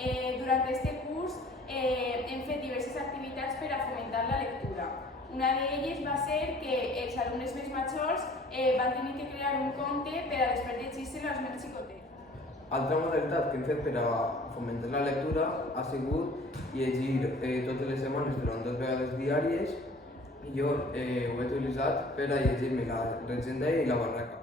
Durant aquest curs hem fet diverses activitats per a fomentar la lectura. Una d'elles va ser que els alumnes més majors van tenir que crear un conte per a després llegir-se'l als més xicotets. Altra modalitat que hem fet per a fomentar la lectura ha sigut llegir totes les setmanes durant 2 vegades diàries i jo ho he utilitzat per a llegir-me la Llegenda i la Barraca.